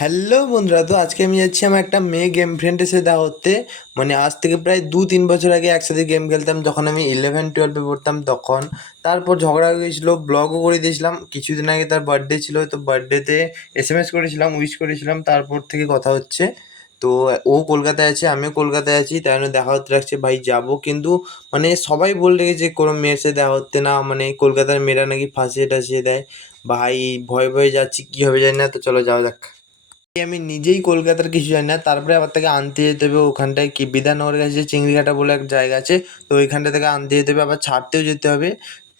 Hello বন্ধুরা, তো আজকে আমি যাচ্ছি আমার একটা মেয়ে গেম ফ্রেন্ডের সাথে দেখা করতে। মানে আজ থেকে প্রায় 2-3 বছর আগে একসাথে গেম খেলতাম, যখন আমি 11-12-এ পড়তাম তখন। তারপর ঝগড়া হয়ে গেছিলো, ব্লগও করে দিয়েছিলাম। কিছুদিন আগে তার বার্থডে ছিল, তো বার্থডেতে এসএমএস করেছিলাম, উইশ করেছিলাম, তারপর থেকে কথা হচ্ছে। তো ও কলকাতায় আছে, আমিও কলকাতায় আছি, তাই জন্য দেখা করতে রাখছে ভাই, যাবো। কিন্তু মানে সবাই বলে রেখেছে কোনো মেয়ের সাথে দেখা করতে না, মানে কলকাতার মেয়েরা নাকি ফাঁসিয়ে টাসিয়ে দেয়। ভাই ভয়ে ভয়ে যাচ্ছি, কী হবে জানি না, তো চলো যাওয়া যাক। আমি নিজেই কলকাতার কিছু জানি না, তারপরে আবার তাকে আনতে যেতে হবে ওখানটায়, কি বিধাননগরের কাছে যে চিংড়িঘাটা বলে এক জায়গা আছে, তো ওইখানটা থেকে আনতে যেতে হবে, আবার ছাড়তেও যেতে হবে।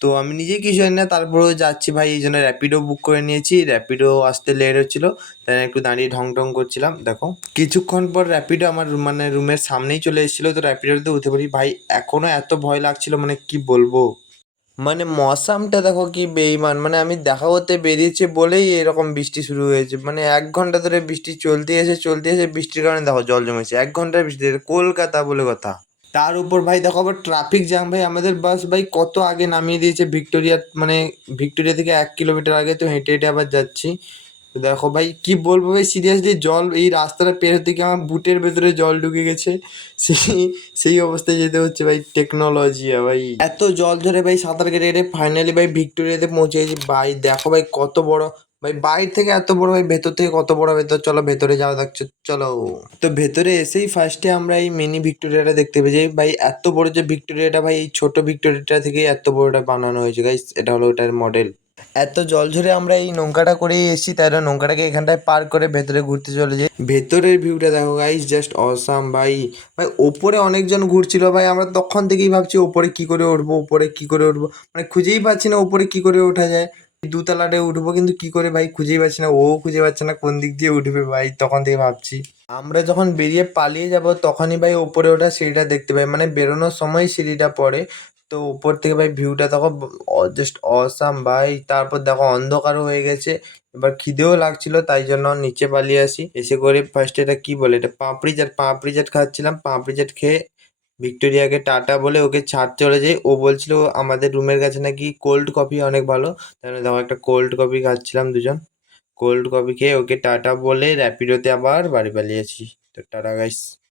তো আমি নিজেই কিছু জানি না, তারপরেও যাচ্ছি ভাই। এই জন্য র্যাপিডো বুক করে নিয়েছি, র্যাপিডো আসতে লেট হচ্ছিলো, তাই একটু দাঁড়িয়ে ঢং ঢং করছিলাম। দেখো কিছুক্ষণ পর র্যাপিডো আমার মানে রুমের সামনেই চলে এসেছিলো, তো র্যাপিডোতে উঠে পড়ি। ভাই এখনও এত ভয় লাগছিল, মানে কি বলবো। মানে মৌসামটা দেখো কি বেইমান, মানে আমি দেখা করতে বেরিয়েছি বলেই এরকম বৃষ্টি শুরু হয়েছে। মানে 1 ঘন্টা ধরে বৃষ্টি চলতে এসে বৃষ্টির কারণে দেখো জল জমেছে। 1 ঘন্টার বৃষ্টি, এটা কলকাতা বলে কথা। তার উপর ভাই দেখো আবার ট্রাফিক জ্যাম। ভাই আমাদের বাস ভাই কত আগে নামিয়ে দিয়েছে ভিক্টোরিয়া, মানে ভিক্টোরিয়া থেকে 1 কিলোমিটার আগে, তো হেঁটে হেঁটে আবার যাচ্ছি। তো দেখো ভাই কি বলবো ভাই, সিরিয়াসলি জল এই রাস্তাটা পের হতে গিয়ে আমার বুটের ভেতরে জল ঢুকে গেছে। সেই সেই অবস্থায় যেতে হচ্ছে ভাই, টেকনোলজি ভাই। এত জল ধরে ভাই সাঁতার কেটে কেটে ফাইনালি ভাই ভিক্টোরিয়াতে পৌঁছে গেছি। ভাই দেখো ভাই কত বড়, ভাই বাইরে থেকে এত বড়, ভাই ভেতর থেকে কত বড়। ভেতর চলো, ভেতরে যাওয়া যাচ্ছে, চলো। তো ভেতরে এসেই ফার্স্টে আমরা এই মিনি ভিক্টোরিয়াটা দেখতে পেয়েছি। ভাই এত বড় যে ভিক্টোরিয়াটা, ভাই এই ছোট ভিক্টোরিয়াটা থেকে এত বড়টা বানানো হয়েছে গাইস, এটা হলো ওটার মডেল। এত জল ঝরে আমরা এই নৌকাটা করেই এসেছি, তাই জন্য নৌকাটাকে এখানটায় পার করে ভেতরে ঘুরতে চলে যাই। ভেতরের ভিউটা দেখো গাইস, জাস্ট অসাম ভাই। ভাই ওপরে অনেকজন ঘুরছিল ভাই, আমরা তখন থেকেই ভাবছি ওপরে কি করে উঠবো, ওপরে কি করে উঠবো, মানে খুঁজেই পাচ্ছি না ওপরে কি করে ওঠা যায়। দোতলাতে উঠবো কিন্তু কি করে ভাই, খুঁজেই পাচ্ছি না, ও খুঁজে পাচ্ছে না কোন দিক দিয়ে উঠবে ভাই, তখন থেকে ভাবছি। আমরা যখন বেরিয়ে পালিয়ে যাব তখনই ভাই ওপরে ওঠা সিঁড়িটা দেখতে পাই, মানে বেরোনোর সময় সিঁড়িটা পড়ে। তো উপর থেকে ভাই ভিউটা দেখো, জাস্ট অসাম ভাই। তারপর দেখো অন্ধকারও হয়ে গেছে, এবার খিদেও লাগছিল, তাই জন্য নিচে পালিয়ে আসি। এসে করে ফার্স্ট এটা কি বলে, এটা পাপড়ি চাট খাচ্ছিলাম। পাপড়ি চাট খেয়ে ভিক্টোরিয়াকে টাটা বলে ওকে ছাড় চলে যাই। ও বলছিল আমাদের রুমের কাছে নাকি কোল্ড কফি অনেক ভালো, তাহলে দেখো একটা কোল্ড কফি খাচ্ছিলাম দুজন। কোল্ড কফি খেয়ে ওকে টাটা বলে র্যাপিডোতে আবার বাড়ি পালিয়েছি। তো টাটা গাইস।